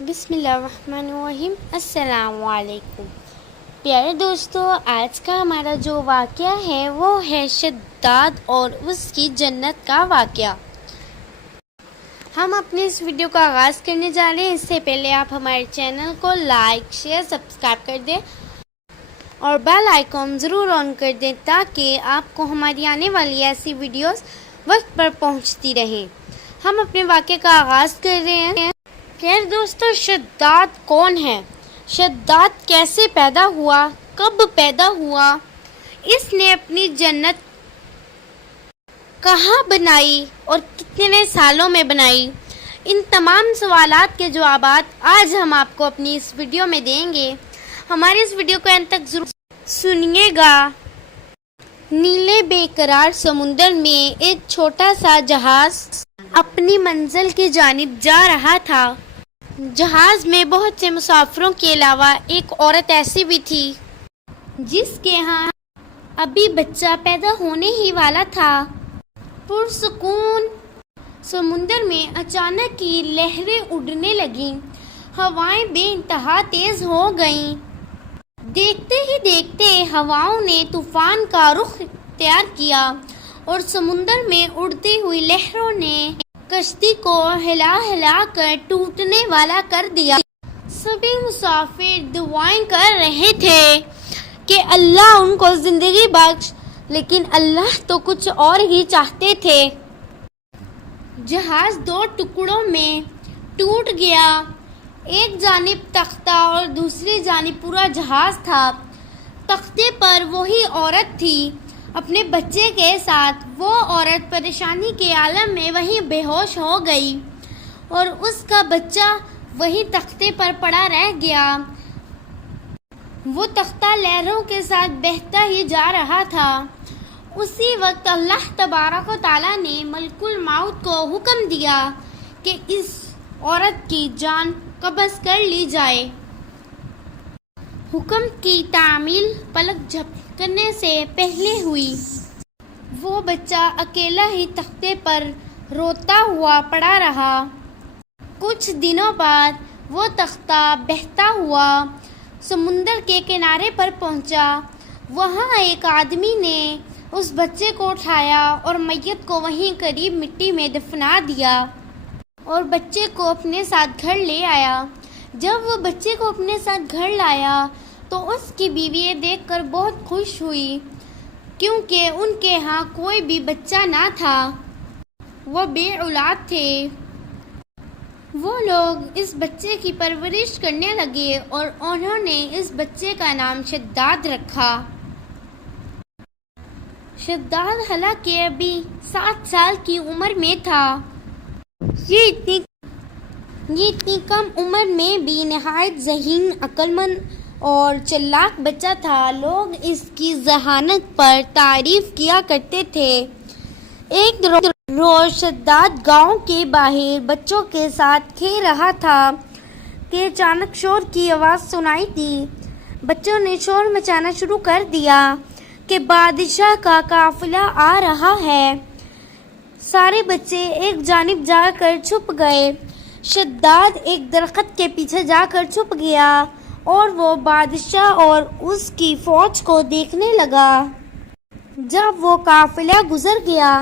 بسم اللہ الرحمن الرحیم۔ السلام علیکم پیارے دوستو، آج کا ہمارا جو واقعہ ہے وہ ہے شداد اور اس کی جنت کا واقعہ۔ ہم اپنے اس ویڈیو کا آغاز کرنے جا رہے ہیں۔ اس سے پہلے آپ ہمارے چینل کو لائک، شیئر، سبسکرائب کر دیں اور بیل آئیکن ضرور آن کر دیں تاکہ آپ کو ہماری آنے والی ایسی ویڈیوز وقت پر پہنچتی رہیں۔ ہم اپنے واقعے کا آغاز کر رہے ہیں۔ خیر دوستو، شداد کون ہے؟ شداد کیسے پیدا ہوا؟ کب پیدا ہوا؟ اس نے اپنی جنت کہاں بنائی اور کتنے سالوں میں بنائی؟ ان تمام سوالات کے جوابات آج ہم آپ کو اپنی اس ویڈیو میں دیں گے۔ ہماری اس ویڈیو کو اند تک ضرور سنیے گا۔ نیلے بے قرار سمندر میں ایک چھوٹا سا جہاز اپنی منزل کی جانب جا رہا تھا۔ جہاز میں بہت سے مسافروں کے علاوہ ایک عورت ایسی بھی تھی جس کے ہاں ابھی بچہ پیدا ہونے ہی والا تھا۔ پرسکون سمندر میں اچانک ہی لہریں اڑنے لگیں، ہوائیں بے انتہا تیز ہو گئیں۔ دیکھتے ہی دیکھتے ہواؤں نے طوفان کا رخ اختیار کیا اور سمندر میں اڑتی ہوئی لہروں نے کشتی کو ہلا ہلا کر ٹوٹنے والا کر دیا۔ سبھی مسافر دعائیں کر رہے تھے کہ اللہ ان کو زندگی بخش، لیکن اللہ تو کچھ اور ہی چاہتے تھے۔ جہاز دو ٹکڑوں میں ٹوٹ گیا۔ ایک جانب تختہ اور دوسری جانب پورا جہاز تھا۔ تختے پر وہی عورت تھی اپنے بچے کے ساتھ۔ وہ عورت پریشانی کے عالم میں وہیں بے ہوش ہو گئی اور اس کا بچہ وہی تختے پر پڑا رہ گیا۔ وہ تختہ لہروں کے ساتھ بہتا ہی جا رہا تھا۔ اسی وقت اللہ تبارک و تعالیٰ نے ملک الموت کو حکم دیا کہ اس عورت کی جان قبض کر لی جائے۔ حکم کی تعمیل پلک جھپکنے سے پہلے ہوئی۔ وہ بچہ اکیلا ہی تختے پر روتا ہوا پڑا رہا۔ کچھ دنوں بعد وہ تختہ بہتا ہوا سمندر کے کنارے پر پہنچا۔ وہاں ایک آدمی نے اس بچے کو اٹھایا اور میت کو وہیں قریب مٹی میں دفنا دیا اور بچے کو اپنے ساتھ گھر لے آیا۔ جب وہ بچے کو اپنے ساتھ گھر لایا تو اس کی بیوی یہ دیکھ کر بہت خوش ہوئی کیونکہ ان کے ہاں کوئی بھی بچہ نہ تھا، وہ بے اولاد تھے۔ وہ لوگ اس بچے کی پرورش کرنے لگے اور انہوں نے اس بچے کا نام شداد رکھا۔ شداد حالانکہ ابھی 7 سال کی عمر میں تھا۔ یہ اتنی کم عمر میں بھی نہایت ذہین، عقل مند اور چالاک بچہ تھا۔ لوگ اس کی ذہانت پر تعریف کیا کرتے تھے۔ ایک روز شداد گاؤں کے باہر بچوں کے ساتھ کھیل رہا تھا کہ اچانک شور کی آواز سنائی دی۔ بچوں نے شور مچانا شروع کر دیا کہ بادشاہ کا قافلہ آ رہا ہے۔ سارے بچے ایک جانب جا کر چھپ گئے۔ شداد ایک درخت کے پیچھے جا کر چھپ گیا اور وہ بادشاہ اور اس کی فوج کو دیکھنے لگا۔ جب وہ قافلہ گزر گیا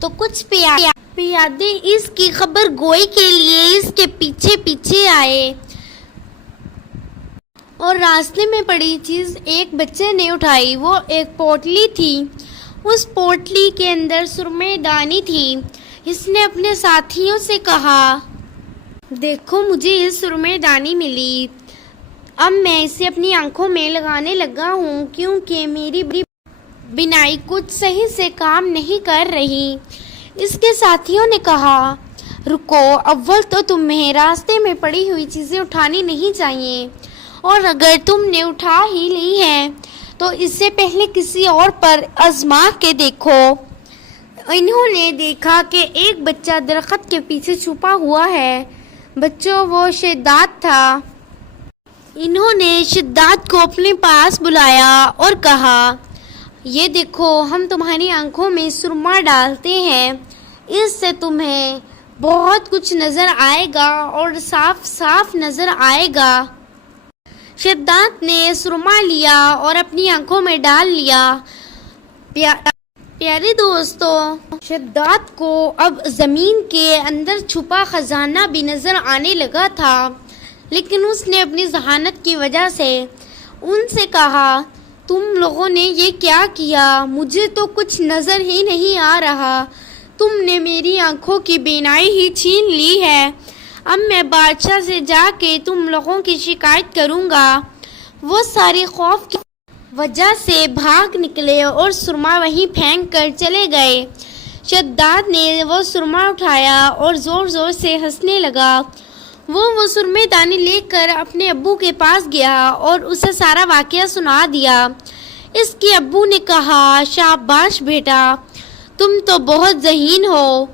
تو کچھ پیادے اس کی خبر گوئی کے لیے اس کے پیچھے پیچھے آئے اور راستے میں پڑی چیز ایک بچے نے اٹھائی۔ وہ ایک پوٹلی تھی۔ اس پوٹلی کے اندر سرمے دانی تھی۔ اس نے اپنے ساتھیوں سے کہا، دیکھو مجھے یہ سرمے دانی ملی۔ اب میں اسے اپنی آنکھوں میں لگانے لگا ہوں کیونکہ میری بینائی کچھ صحیح سے کام نہیں کر رہی۔ اس کے ساتھیوں نے کہا، رکو، اول تو تمہیں راستے میں پڑی ہوئی چیزیں اٹھانی نہیں چاہیے، اور اگر تم نے اٹھا ہی لی ہیں تو اس سے پہلے کسی اور پر آزما کے دیکھو۔ انہوں نے دیکھا کہ ایک بچہ درخت کے پیچھے چھپا ہوا ہے۔ بچوں، وہ شداد تھا۔ انہوں نے شداد کو اپنے پاس بلایا اور کہا، یہ دیکھو، ہم تمہاری آنکھوں میں سرما ڈالتے ہیں، اس سے تمہیں بہت کچھ نظر آئے گا اور صاف صاف نظر آئے گا۔ شداد نے سرما لیا اور اپنی آنکھوں میں ڈال لیا۔ پیارے دوستو، شداد کو اب زمین کے اندر چھپا خزانہ بھی نظر آنے لگا تھا، لیکن اس نے اپنی ذہانت کی وجہ سے ان سے کہا، تم لوگوں نے یہ کیا کیا؟ مجھے تو کچھ نظر ہی نہیں آ رہا، تم نے میری آنکھوں کی بینائی ہی چھین لی ہے۔ اب میں بادشاہ سے جا کے تم لوگوں کی شکایت کروں گا۔ وہ ساری خوف کی وجہ سے بھاگ نکلے اور سرما وہیں پھینک کر چلے گئے۔ شداد نے وہ سرما اٹھایا اور زور زور سے ہنسنے لگا۔ وہ سرمے دانی لے کر اپنے ابو کے پاس گیا اور اسے سارا واقعہ سنا دیا۔ اس کے ابو نے کہا، شاباش بیٹا، تم تو بہت ذہین ہو۔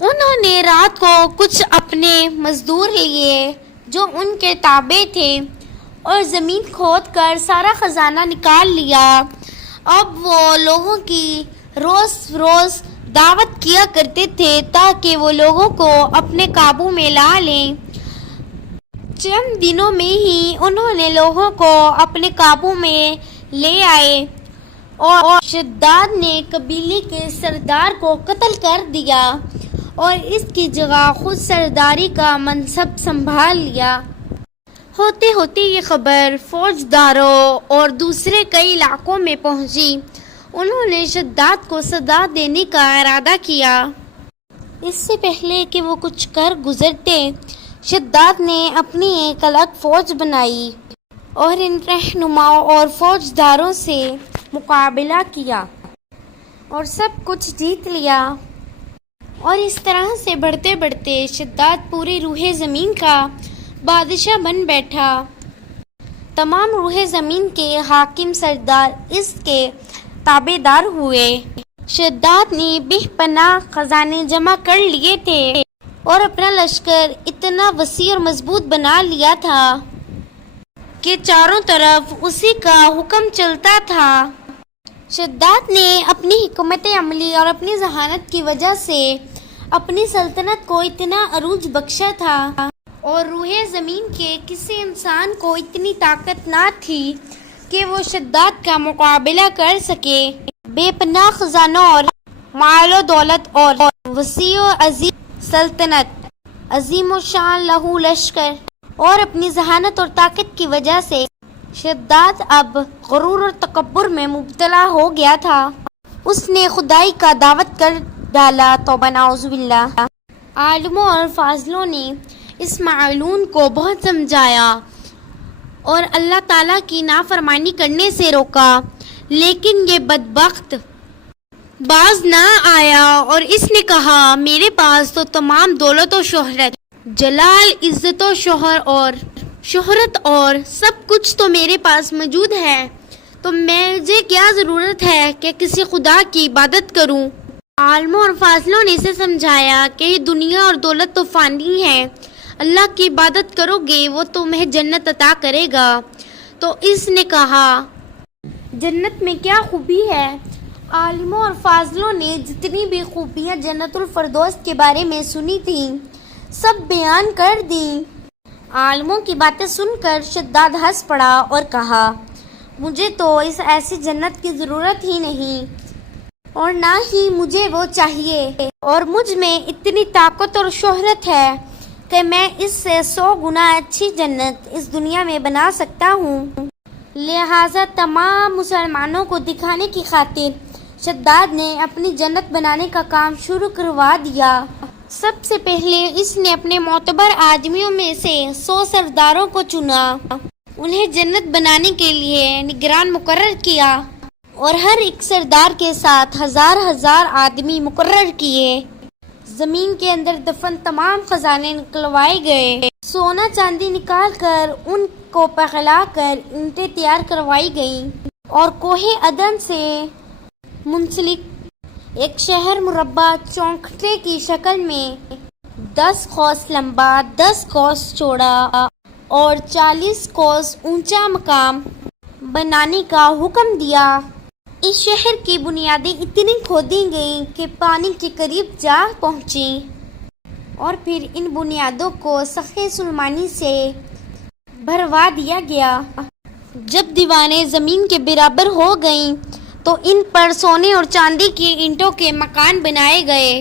انہوں نے رات کو کچھ اپنے مزدور لیے جو ان کے تابع تھے اور زمین کھود کر سارا خزانہ نکال لیا۔ اب وہ لوگوں کی روز روز دعوت کیا کرتے تھے تاکہ وہ لوگوں کو اپنے قابو میں لا لیں۔ چند دنوں میں ہی انہوں نے لوگوں کو اپنے قابو میں لے آئے اور شداد نے قبیلے کے سردار کو قتل کر دیا اور اس کی جگہ خود سرداری کا منصب سنبھال لیا۔ ہوتے ہوتے یہ خبر فوجداروں اور دوسرے کئی علاقوں میں پہنچی۔ انہوں نے شداد کو سزا دینے کا ارادہ کیا۔ اس سے پہلے کہ وہ کچھ کر گزرتے، شداد نے اپنی ایک الگ فوج بنائی اور ان رہنماؤں اور فوجداروں سے مقابلہ کیا اور سب کچھ جیت لیا۔ اور اس طرح سے بڑھتے بڑھتے شداد پوری روح زمین کا بادشاہ بن بیٹھا۔ تمام روح زمین کے حاکم سردار اس کے تابع دار ہوئے۔ شداد نے بے پناہ خزانے جمع کر لیے تھے اور اپنا لشکر اتنا وسیع اور مضبوط بنا لیا تھا کہ چاروں طرف اسی کا حکم چلتا تھا۔ شداد نے اپنی حکمت عملی اور اپنی ذہانت کی وجہ سے اپنی سلطنت کو اتنا عروج بخشا تھا اور روح زمین کے کسی انسان کو اتنی طاقت نہ تھی کہ وہ شداد کا مقابلہ کر سکے۔ بے پناہ خزانوں اور مال و دولت اور وسیع و عظیم سلطنت، عظیم و شان لہو لشکر اور اپنی ذہانت اور طاقت کی وجہ سے شداد اب غرور اور تکبر میں مبتلا ہو گیا تھا۔ اس نے خدائی کا دعوت کر ڈالا، توبہ نعوذ باللہ۔ عالموں اور فاضلوں نے اس معلوم کو بہت سمجھایا اور اللہ تعالیٰ کی نافرمانی کرنے سے روکا، لیکن یہ بدبخت باز نہ آیا اور اس نے کہا، میرے پاس تو تمام دولت و شہرت، جلال، عزت و شہرت اور سب کچھ تو میرے پاس موجود ہے، تو مجھے کیا ضرورت ہے کہ کسی خدا کی عبادت کروں۔ عالموں اور فاضلوں نے اسے سمجھایا کہ یہ دنیا اور دولت تو فانی ہے، اللہ کی عبادت کرو گے وہ تمہیں جنت عطا کرے گا۔ تو اس نے کہا، جنت میں کیا خوبی ہے؟ عالموں اور فاضلوں نے جتنی بھی خوبیاں جنت الفردوس کے بارے میں سنی تھیں سب بیان کر دیں۔ عالموں کی باتیں سن کر شداد ہنس پڑا اور کہا، مجھے تو اس ایسی جنت کی ضرورت ہی نہیں اور نہ ہی مجھے وہ چاہیے، اور مجھ میں اتنی طاقت اور شہرت ہے کہ میں اس سے 100 گنا اچھی جنت اس دنیا میں بنا سکتا ہوں۔ لہٰذا تمام مسلمانوں کو دکھانے کی خاطر شداد نے اپنی جنت بنانے کا کام شروع کروا دیا۔ سب سے پہلے اس نے اپنے معتبر آدمیوں میں سے 100 سرداروں کو چنا، انہیں جنت بنانے کے لیے نگران مقرر کیا اور ہر ایک سردار کے ساتھ 1000 آدمی مقرر کیے۔ زمین کے اندر دفن تمام خزانے نکلوائے گئے، سونا چاندی نکال کر ان کو پگھلا کر اینٹیں تیار کروائی گئیں اور کوہ عدن سے منسلک ایک شہر مربع چوکھٹے کی شکل میں 10 کوس لمبا، 10 کوس چوڑا اور 40 کوس اونچا مقام بنانے کا حکم دیا۔ اس شہر کی بنیادیں اتنی کھودی گئیں کہ پانی کے قریب جا پہنچیں۔ اور پھر ان بنیادوں کو سخت سلیمانی سے بھروا دیا گیا۔ جب دیواریں زمین کے برابر ہو گئیں تو ان پر سونے اور چاندی کی اینٹوں کے مکان بنائے گئے۔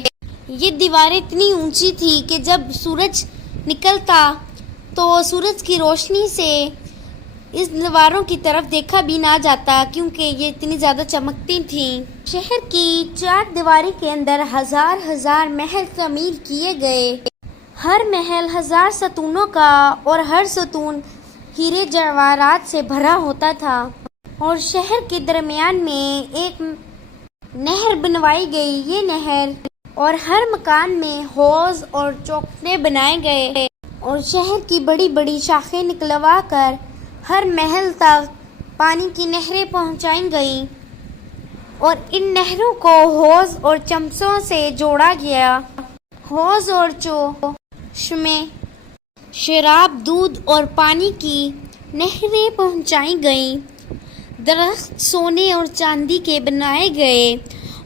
یہ دیواریں اتنی اونچی تھی کہ جب سورج نکلتا تو سورج کی روشنی سے اس دیواروں کی طرف دیکھا بھی نہ جاتا، کیونکہ یہ اتنی زیادہ چمکتی تھیں۔ شہر کی چار دیواری کے اندر ہزار محل تعمیر کیے گئے۔ ہر محل 1000 ستونوں کا اور ہر ستون ہیرے جواہرات سے بھرا ہوتا تھا، اور شہر کے درمیان میں ایک نہر بنوائی گئی۔ یہ نہر اور ہر مکان میں حوض اور چوکھٹے بنائے گئے، اور شہر کی بڑی بڑی شاخیں نکلوا کر ہر محل تک پانی کی نہریں پہنچائی گئیں، اور ان نہروں کو حوض اور چمچوں سے جوڑا گیا۔ حوض اور چشمے شراب، دودھ اور پانی کی نہریں پہنچائی گئیں۔ درخت سونے اور چاندی کے بنائے گئے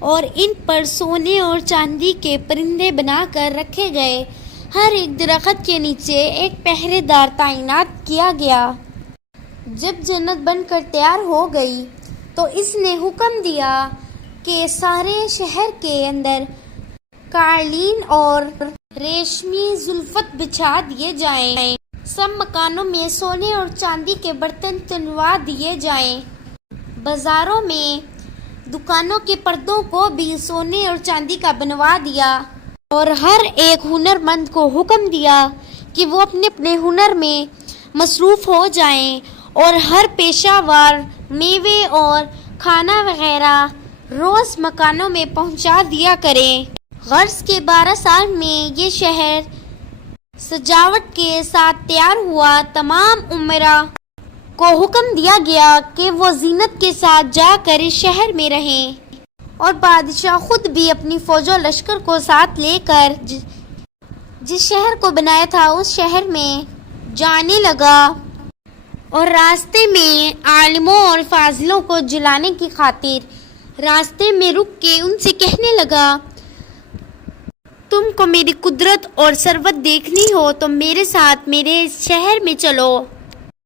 اور ان پر سونے اور چاندی کے پرندے بنا کر رکھے گئے۔ ہر ایک درخت کے نیچے ایک پہرے دار تعینات کیا گیا۔ جب جنت بن کر تیار ہو گئی تو اس نے حکم دیا کہ سارے شہر کے اندر قالین اور ریشمی زلفت بچھا دیے جائیں۔ سب مکانوں میں سونے اور چاندی کے برتن تنوا دیے جائیں۔ بازاروں میں دکانوں کے پردوں کو بھی سونے اور چاندی کا بنوا دیا، اور ہر ایک ہنرمند کو حکم دیا کہ وہ اپنے اپنے ہنر میں مصروف ہو جائیں، اور ہر پیشہ ور میوے اور کھانا وغیرہ روز مکانوں میں پہنچا دیا کریں۔ غرض کے 12 سال میں یہ شہر سجاوٹ کے ساتھ تیار ہوا۔ تمام امراء کو حکم دیا گیا کہ وہ زینت کے ساتھ جا کر اس شہر میں رہیں، اور بادشاہ خود بھی اپنی فوج و لشکر کو ساتھ لے کر جس شہر کو بنایا تھا اس شہر میں جانے لگا، اور راستے میں عالموں اور فاضلوں کو جلانے کی خاطر راستے میں رک کے ان سے کہنے لگا، تم کو میری قدرت اور ثروت دیکھنی ہو تو میرے ساتھ میرے شہر میں چلو۔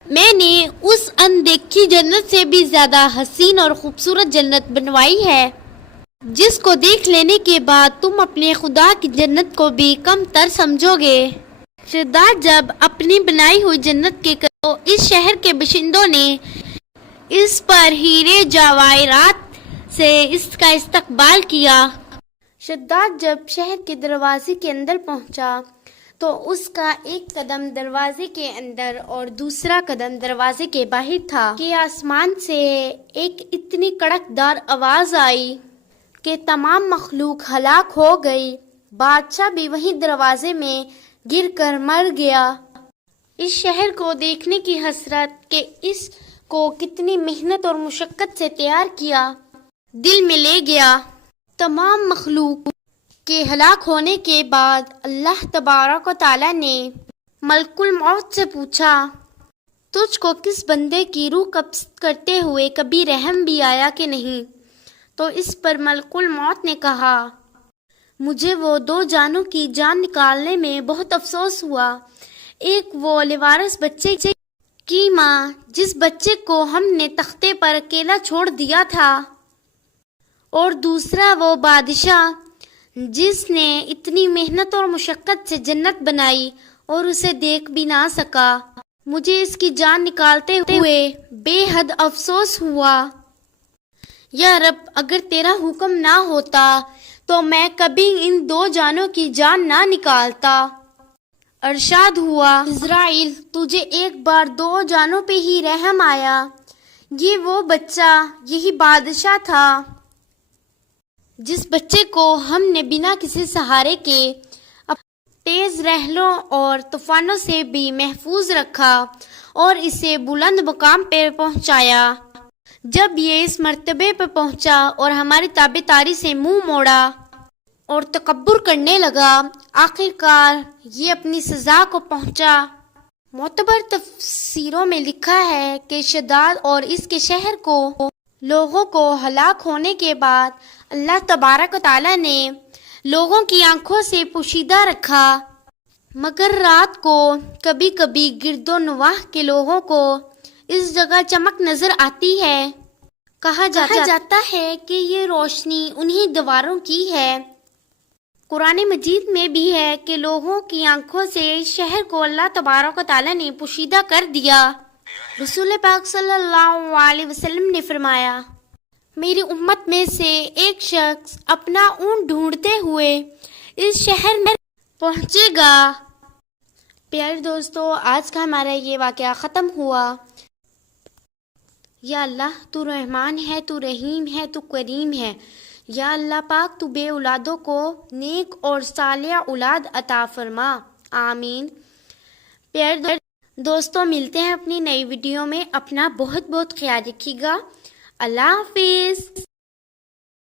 میں نے اس اندیکھی جنت سے بھی زیادہ حسین اور خوبصورت جنت بنوائی ہے، جس کو دیکھ لینے کے بعد تم اپنے خدا کی جنت کو بھی کم تر سمجھو گے۔ شداد جب اپنی بنائی ہوئی جنت کے تو اس شہر کے باشندوں نے اس پر ہیرے جواہرات سے اس کا استقبال کیا۔ شداد جب شہر کے دروازے کے اندر پہنچا تو اس کا ایک قدم دروازے کے اندر اور دوسرا قدم دروازے کے باہر تھا کہ آسمان سے ایک اتنی کڑک دار آواز آئی کہ تمام مخلوق ہلاک ہو گئی۔ بادشاہ بھی وہیں دروازے میں گر کر مر گیا۔ اس شہر کو دیکھنے کی حسرت کہ اس کو کتنی محنت اور مشقت سے تیار کیا دل میں لے گیا۔ تمام مخلوق کے ہلاک ہونے کے بعد اللہ تبارک و تعالی نے ملک الموت سے پوچھا، تجھ کو کس بندے کی روح قبض کرتے ہوئے کبھی رحم بھی آیا کہ نہیں؟ تو اس پر ملک الموت نے کہا، مجھے وہ 2 جانوں کی جان نکالنے میں بہت افسوس ہوا۔ ایک وہ لیوارث بچے کی ماں جس بچے کو ہم نے تختے پر اکیلا چھوڑ دیا تھا، اور دوسرا وہ بادشاہ جس نے اتنی محنت اور مشقت سے جنت بنائی اور اسے دیکھ بھی نہ سکا۔ مجھے اس کی جان نکالتے ہوئے بے حد افسوس ہوا۔ یا رب، اگر تیرا حکم نہ ہوتا تو میں کبھی ان 2 جانوں کی جان نہ نکالتا۔ ارشاد ہوا، عزرائیل، تجھے ایک بار 2 جانوں پہ ہی رحم آیا۔ یہ وہ بچہ، یہی بادشاہ تھا جس بچے کو ہم نے بنا کسی سہارے کے تیز رحلوں اور طوفانوں سے بھی محفوظ رکھا اور اسے بلند مقام پہ پہنچایا۔ جب یہ اس مرتبے پہ پہنچا اور ہماری تابعداری سے منہ موڑا اور تکبر کرنے لگا، آخر کار یہ اپنی سزا کو پہنچا۔ معتبر تفسیروں میں لکھا ہے کہ شداد اور اس کے شہر کو لوگوں کو ہلاک ہونے کے بعد اللہ تبارک و تعالی نے لوگوں کی آنکھوں سے پوشیدہ رکھا مگر رات کو کبھی کبھی گرد و نواح کے لوگوں کو اس جگہ چمک نظر آتی ہے۔ کہا جاتا ہے کہ یہ روشنی انہی دیواروں کی ہے۔ قرآن مجید میں بھی ہے کہ لوگوں کی آنکھوں سے شہر کو اللہ تبارک و تعالیٰ نے پوشیدہ کر دیا۔ رسول پاک صلی اللہ علیہ وسلم نے فرمایا، میری امت میں سے ایک شخص اپنا اونٹ ڈھونڈتے ہوئے اس شہر میں پہنچے گا۔ پیارے دوستو، آج کا ہمارا یہ واقعہ ختم ہوا۔ یا اللہ، تو رحمان ہے، تو رحیم ہے، تو کریم ہے۔ یا اللہ پاک، تو بے اولادوں کو نیک اور صالح اولاد عطا فرما، آمین۔ پیارے دوستو، ملتے ہیں اپنی نئی ویڈیو میں۔ اپنا بہت بہت خیال رکھیے گا۔ اللہ حافظ۔